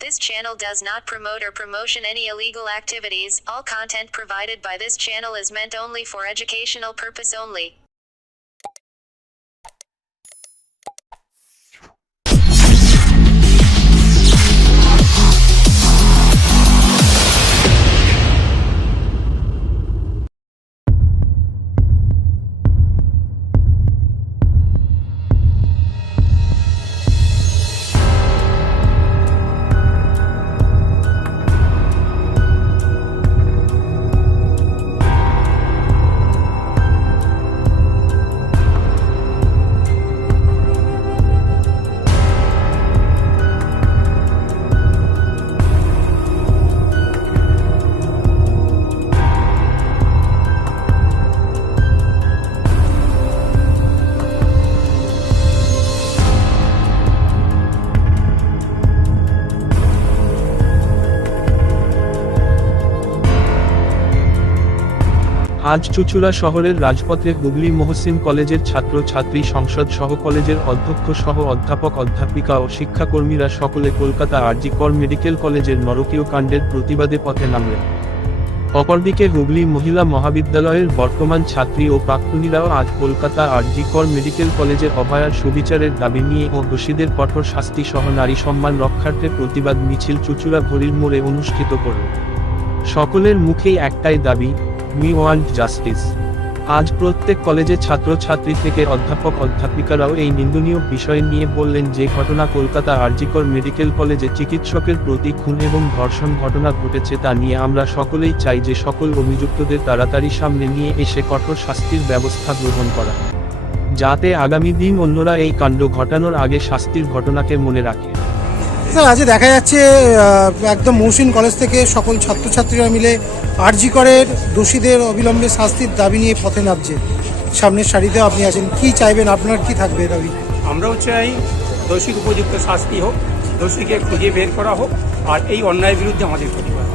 This channel does not promote or promotion any illegal activities. All content provided by this channel is meant only for educational purpose only. আজ চুঁচুড়া শহরের রাজপথে হুগলি মহসিন কলেজের ছাত্র-ছাত্রী সংসদ সহ কলেজের অধ্যক্ষ সহ অধ্যাপক অধ্যাপিকা ও শিক্ষাকর্মীরা সকলে কলকাতা আর.জি. কর মেডিকেল কলেজের নরকীয় কাণ্ডের প্রতিবাদে পথে নামলেন। অপরদিকে হুগলি মহিলা মহাবিদ্যালয়ের বর্তমান ছাত্রী ও প্রাক্তনীরাও আজ কলকাতা আর.জি. কর মেডিকেল কলেজে অভয়ার সুবিচারের দাবি নিয়ে ও দোষীদের কঠোর শাস্তি সহ নারী সম্মান রক্ষার্থে প্রতিবাদ মিছিল চুঁচুড়া ঘড়ির মোড়ে অনুষ্ঠিত করল। সকলের মুখেই একটাই দাবি, We want justice। আজ প্রত্যেক কলেজে ছাত্রছাত্রী থেকে অধ্যাপক অধ্যাপিকারাও এই নিন্দনীয় বিষয় নিয়ে বললেন যে ঘটনা কলকাতা আর.জি. কর মেডিকেল কলেজে চিকিৎসকের প্রতি খুন এবং ধর্ষণ ঘটনা ঘটেছে তা নিয়ে আমরা সকলেই চাই যে সকল অভিযুক্তদের তাড়াতাড়ি সামনে নিয়ে এসে কঠোর শাস্তির ব্যবস্থা গ্রহণ করা, যাতে আগামী দিন অন্যরা এই কাণ্ড ঘটানোর আগে শাস্তির ঘটনাকে মনে রাখে। স্যার, আজ দেখা যাচ্ছে একদম মহসিন কলেজ থেকে সকল ছাত্রছাত্রীরা মিলে আর.জি. করের দোষীদের অবিলম্বে শাস্তির দাবি নিয়ে পথে নামছে। সামনের সারিতেও আপনি আছেন, কি চাইবেন, আপনার কি থাকবে দাবি? আমরাও চাই দোষীর উপযুক্ত শাস্তি হোক, দোষীকে খুঁজে বের করা হোক, আর এই অন্যায়ের বিরুদ্ধে আমাদের প্রতিবাদ।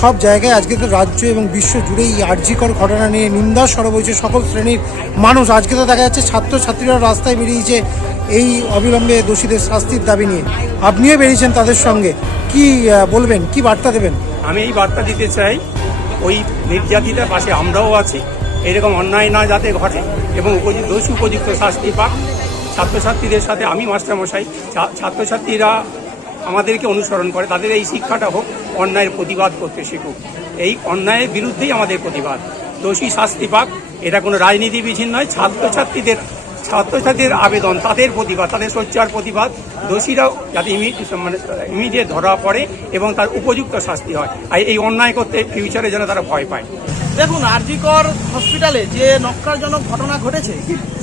সব জায়গায় আজকে তো রাজ্য এবং বিশ্ব জুড়েই আর.জি. কর ঘটনা নিয়ে নিন্দা সরব হয়েছে সকল শ্রেণীর মানুষ। আজকে তো দেখা যাচ্ছে ছাত্রছাত্রীরা রাস্তায় বেরিয়েছে এই অবিলম্বে দোষীদের শাস্তির দাবি নিয়ে। আপনিও বেরিয়েছেন তাদের সঙ্গে, কি বলবেন, কি বার্তা দেবেন? আমি এই বার্তা দিতে চাই, ওই নির্যাতিতার পাশে আমরাও আছি, এরকম অন্যায় না যাতে ঘটে এবং দোষী উপযুক্ত শাস্তি পাক। ছাত্রছাত্রীদের সাথে আমি মাস্টারমশাই, ছাত্রছাত্রীরা আমাদেরকে অনুসরণ করে, তাদের এই শিক্ষাটা হোক, অন্যায়ের প্রতিবাদ করতে শিখুক। এই অন্যায়ের বিরুদ্ধেই আমাদের প্রতিবাদ। দোষী শাস্তি পাক, এটা কোনো রাজনীতি বিহীন নয়। ছাত্রছাত্রীদের আবেদন, তাদের প্রতিবাদ, তাদের সোচ্চার প্রতিবাদ। দোষীরাও যাতে ইমিডিয়েট ধরা পড়ে এবং তার উপযুক্ত শাস্তি হয়, আর এই অন্যায় করতে ফিউচারে যেন তারা ভয় পায়। দেখুন, আর.জি. কর হসপিটালে যে নক্কারজনক ঘটনা ঘটেছে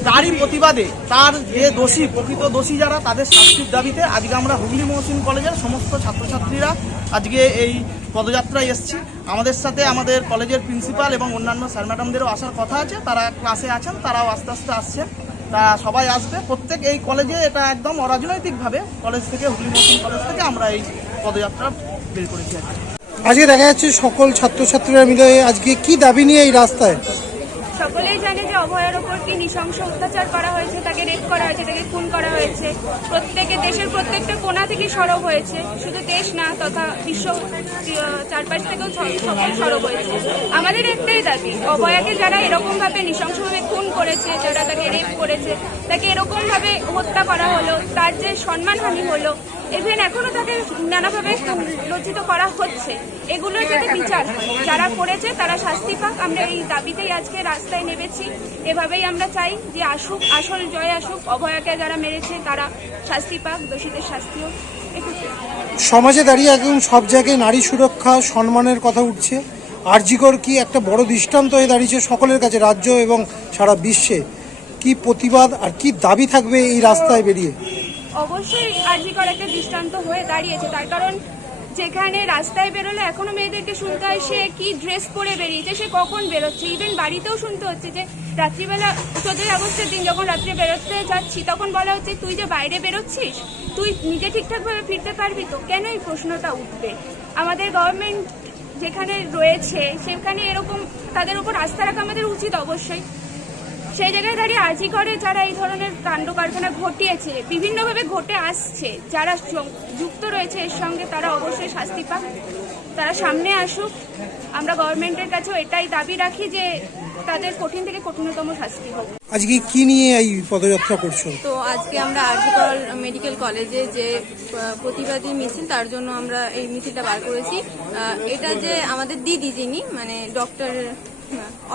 তারই প্রতিবাদে, তার যে দোষী, প্রকৃত দোষী যারা, তাদের শাস্তির দাবিতে আজকে আমরা হুগলি মহসিন কলেজের সমস্ত ছাত্রছাত্রীরা আজকে এই পদযাত্রায় এসেছি। আমাদের সাথে আমাদের কলেজের প্রিন্সিপাল এবং অন্যান্য স্যার ম্যাডামদেরও আসার কথা আছে, তারা ক্লাসে আছেন, তারাও আস্তে আস্তে আসছেন। তা সবাই আসবে, প্রত্যেক এই কলেজে এটা একদম অরাজনৈতিকভাবে কলেজ থেকে, হুগলি মহসিন কলেজ থেকে আমরা এই পদযাত্রা বের করেছি। আজকে দেখা যাচ্ছে সকল ছাত্রছাত্রীরা মিলে আজকে কি দাবি নিয়ে এই রাস্তায়? সকলেই জানে যে অভয়ার ওপর কি নৃশংস অত্যাচার করা হয়েছে, তাকে রেপ করা হয়েছে, তাকে খুন করা হয়েছে। দেশের প্রত্যেকটা কোণা থেকে সরব হয়েছে, শুধু দেশ না তথা বিশ্ব চারপাশ থেকেও সকল সরব হয়েছে। আমাদের একটাই দাবি, অভয়াকে যারা এরকমভাবে নৃশংসভাবে খুন করেছে, যারা তাকে রেপ করেছে, তাকে এরকমভাবে হত্যা করা হলো, তার যে সম্মানহানি হলো, ইভেন এখনো তাকে নানাভাবে লজ্জিত করা হচ্ছে, এগুলোর যাতে বিচার হয়। যারা করেছে তারা শাস্তি পাক। আমরা এই দাবিতেই আজকে রাস্তায় নেমেছি। এভাবেই আমরা চাই যে আসুক, আসল জয় আসুক, অভয়াকে যারা মেরেছে তারা শাস্তি পাক, দোষীদের শাস্তি হোক। সমাজে দাঁড়িয়ে এখন সব জায়গায় নারী সুরক্ষা, সম্মানের কথা উঠছে। আর.জি. কর কি একটা বড় দৃষ্টান্ত হয়ে দাঁড়িয়েছে সকলের কাছে, রাজ্য এবং সারা বিশ্বে। কি প্রতিবাদ আর কি দাবি থাকবে এই রাস্তায় বেরিয়ে? অবশ্যই আর.জি. কর একটা দৃষ্টান্ত হয়ে দাঁড়িয়েছে, তার কারণ যেখানে রাস্তায় বেরোলে এখনো মেয়েদেরকে শুনতে হয় সে কি ড্রেস পরে বেরিয়েছে, সে কখন বেরোচ্ছে। ইভেন বাড়িতেও শুনতে হচ্ছে যে রাত্রিবেলা 14 আগস্টের দিন যখন রাত্রে বেরোতে যাচ্ছি তখন বলা হচ্ছে তুই যে বাইরে বেরোচ্ছিস, তুই নিজে ঠিকঠাকভাবে ফিরতে পারবি তো? কেন এই প্রশ্নটা উঠবে? আমাদের গভর্নমেন্ট যেখানে রয়েছে সেখানে এরকম তাদের উপর আস্থা রাখা আমাদের উচিত অবশ্যই। সেই জায়গায় দাঁড়িয়ে আর্জি করে যারা এই ধরনের কাণ্ড কারখানা ঘটিয়েছে, বিভিন্নভাবে ঘটে আসছে, যারা যুক্ত রয়েছে এর সঙ্গে তারা অবশ্যই শাস্তি পাক, তারা সামনে আসুক। আমরা গভর্নমেন্টের কাছেও এটাই দাবি রাখি যে তাদের কঠিন থেকে কঠিনতম শাস্তি হোক। আজকে কি নিয়ে এই পদযাত্রা করছো? তো আজকে আমরা আরজিকর মেডিকেল কলেজে যে প্রতিবাদী মিছিল, তার জন্য আমরা এই মিছিলটা বার করেছি। এটা যে আমাদের দিদি যিনি, মানে ডক্টর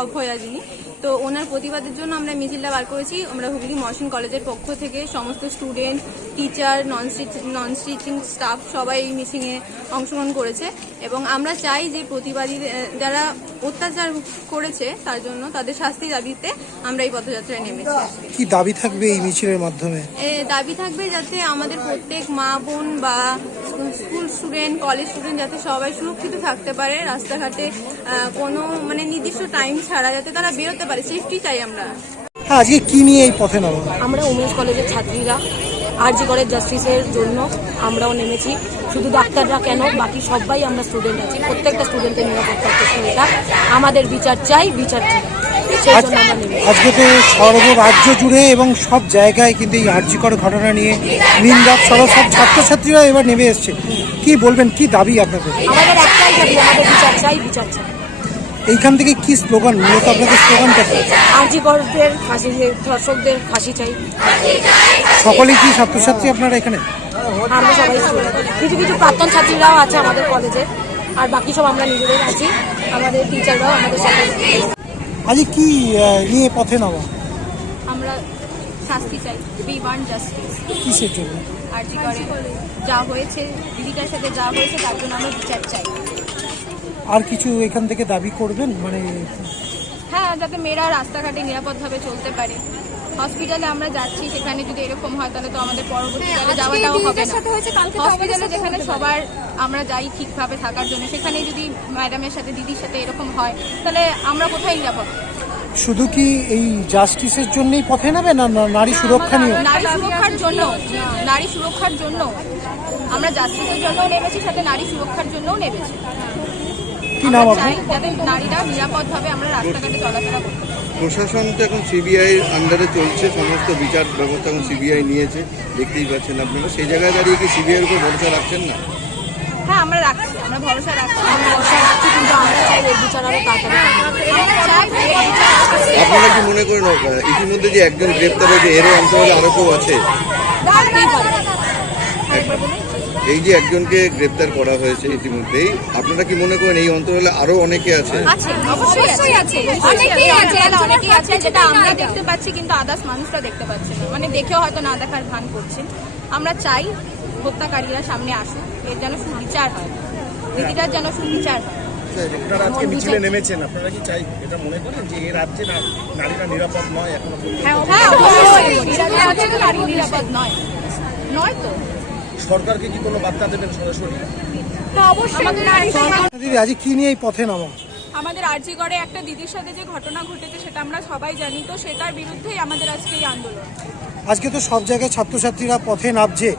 অভয়া যিনি, তো ওনার প্রতিবাদের জন্য আমরা মিছিলটা বার করেছি। আমরা হুগলি মহসিন কলেজের পক্ষ থেকে সমস্ত student, teacher, non teaching staff সবাই এই মিছিলে অংশগ্রহণ করেছে এবং আমরা চাই যে প্রতিবাদী যারা অত্যাচার করেছে তার জন্য তাদের শাস্তি দাবিতে আমরা এই পদযাত্রায় নেমেছি। কি দাবি থাকবে এই মিছিলের মাধ্যমে? দাবি থাকবে যাতে আমাদের প্রত্যেক মা বোন বা স্কুল স্টুডেন্ট, কলেজ স্টুডেন্ট যাতে সবাই সুরক্ষিত থাকতে পারে, রাস্তাঘাটে কোনো মানে নির্দিষ্ট টাইম ছাড়া যাতে তারা বেরোতে পারে, সেফটি চাই আমরা। হ্যাঁ, আজকে কি নিয়ে এই পথে নামা? আমরা উমেন্স কলেজের ছাত্রীরা আরজি করের জাস্টিসের জন্য আমরাও নেমেছি। শুধু ডাক্তাররা কেন, বাকি সবাই আমরা স্টুডেন্ট আছি, প্রত্যেকটা স্টুডেন্টের নিরাপত্তার প্রশ্ন এটা। আমাদের বিচার চাই, বিচার চাই, সেই জন্য আমরা নেমেছি। আজকে তো সর্বরাজ্য জুড়ে এবং সব জায়গায় কিন্তু এই আরজিকর ঘটনা নিয়ে নিন্দা সরব সব ছাত্রছাত্রীরা এবার নেমে এসছে। কি বলবেন, কি দাবি আপনাদের? আমাদের একটাই দাবি, আমাদের বিচার চাই, বিচার চাই। এইখান থেকে কি স্লোগান, মূলত আপনাদের স্লোগানটা কি? আরজি করদের ফাঁসি, ধর্ষকদের ফাঁসি চাই। সকলেই কি ছাত্রছাত্রী আপনারা এখানে? আমরা সবাই student। কিছু কিছু প্রাক্তন ছাত্রীরাও আছে আমাদের কলেজে, আর বাকি সব আমরা নিজেদের আছি, আমাদের টিচাররাও আমাদের সাথে। আজকে কি নিয়ে পথে নামা? আমরা শাস্তি চাই, উই ওয়ান্ট জাস্টিস। কিসের জন্য? আরজি করে যা হয়েছে, দিদিটার সাথে যা হয়েছে তার জন্য আমরা বিচার চাই। আর কিছু এখান থেকে দাবি করবেন? মানে হ্যাঁ, যাতে মেয়েরা রাস্তাঘাটে নিরাপদভাবে চলতে পারে। হসপিটালে আমরা যাচ্ছি, সেখানে যদি এরকম হয় তাহলে তো আমাদের পরবর্তীকালে যাওয়াটাও হবে না। হসপিটালে যেখানে সবার আমরা যাই ঠিকভাবে থাকার জন্য, সেখানে যদি ম্যাডামের সাথে, দিদির সাথে এরকম হয় তাহলে আমরা কোথায় নিরাপদ? শুধু কি এই জাস্টিসের জন্যই পথে নামে না নারী সুরক্ষা নিয়ে? নারী সুরক্ষার জন্য, নারী সুরক্ষার জন্য আমরা জাস্টিসের জন্যও নেমেছি, সাথে নারী সুরক্ষার জন্যও নেমেছি। কি নাম আমরা আপনার? চাই যাতে নারীরা নিরাপদভাবে আমরা রাস্তাঘাটে চলাফেরা করতে পারি। প্রশাসন তো এখন সিবিআই আন্ডারে চলছে, সমস্ত বিচার ব্যবস্থা এখন সিবিআই নিয়েছে, দেখতেই পাচ্ছেন আপনারা। সেই জায়গায় দাঁড়িয়ে কি সিবিআইয়ের উপর ভরসা রাখছেন না? হ্যাঁ, আমরা রাখছি, আমরা ভরসা রাখছি, কিন্তু আমরা চাই এর বিচার আরো তাড়াতাড়ি হবে। আপনারা কি মনে করেন ইতিমধ্যে যে একজন গ্রেপ্তার হয়েছে, এর অঞ্চলে আরো কেউ আছে? এই যে একজনকে গ্রেপ্তার করা হয়েছে ইতিমধ্যেই, আপনারা কি মনে করেন এই অঞ্চলে আরো অনেকে আছে? অবশ্যই আছে, অনেকেই আছে, যেটা আমরা দেখতে পাচ্ছি কিন্তু আদার্স মানুষরা দেখতে পাচ্ছে না, মানে দেখেও হয়তো না দেখার ভান করছেন। আমরা চাই হত্যাকারীরা সামনে আসুক, এর যেন সুবিচার হয়, দিদিটার যেন সুবিচার হয়। আপনারা আজকে মিছিলে নেমেছেন, আপনারা কি চাই, এটা মনে করেন যে এই রাজ্যে নারীরা নিরাপদ নয় এখনো পর্যন্ত? হ্যাঁ, অবশ্যই নারী নিরাপদ নয়, নয় তো। সরকারকে কি কোনো বার্তা দেবেন সরাসরি? দিদি আজকে কি নিয়ে এই পথে নামা? আমাদের আরজি করে একটা দিদির সাথে যে ঘটনা ঘটেছে সেটা আমরা সবাই জানি, তো সেটার বিরুদ্ধেই আমাদের আজকে এই আন্দোলন। আজকে তো সব জায়গায় ছাত্রছাত্রীরা পথে নামছে,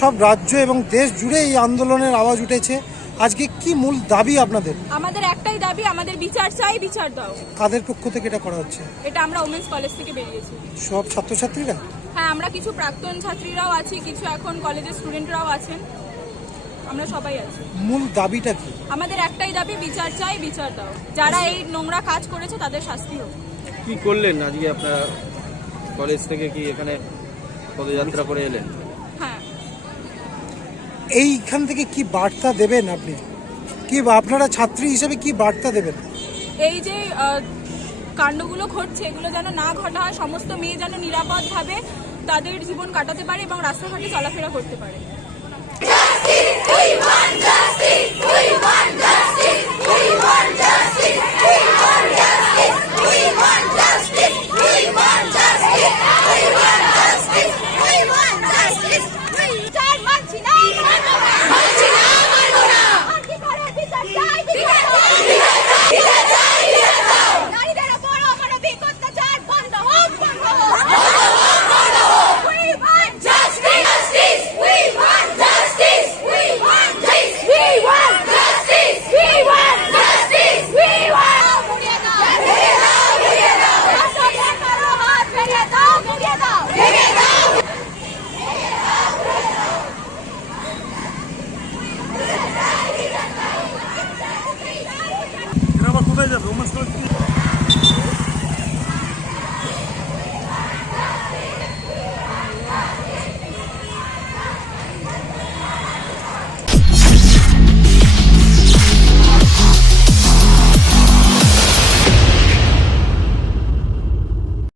সব রাজ্য এবং দেশ জুড়ে এই আন্দোলনের আওয়াজ উঠেছে। আজকে কি মূল দাবি আপনাদের? আমাদের একটাই দাবি, আমাদের বিচার চাই, বিচার দাও। কাদের পক্ষ থেকে এটা করা হচ্ছে? এটা আমরা উমেন্স কলেজ থেকে বেরিয়েছি। সব ছাত্রছাত্রীরা? হ্যাঁ, আমরা কিছু প্রাক্তন ছাত্রীরাও আছি, কিছু এখন কলেজের স্টুডেন্টরাও আছেন, আমরা সবাই আছি। মূল দাবিটা কি? আমাদের একটাই দাবি, বিচার চাই, বিচার দাও। যারা এই নোংরা কাজ করেছে তাদের শাস্তি হোক। কি করলেন আজকে আপনারা কলেজ থেকে, কি এখানে পদযাত্রা করে এলেন? হ্যাঁ, এইখান থেকে কি বার্তা দেবেন আপনি? কি আপনারা ছাত্রী হিসেবে কি বার্তা দেবেন? এই যে কাণ্ডগুলো ঘটছে এগুলো যেন না ঘটা হয়, সমস্ত মেয়ে যেন নিরাপদভাবে তাদের জীবন কাটাতে পারে এবং রাস্তাঘাটে চলাফেরা করতে পারে। Justice! We want justice! We want justice! We want justice! We want justice! We want justice! We want justice! We want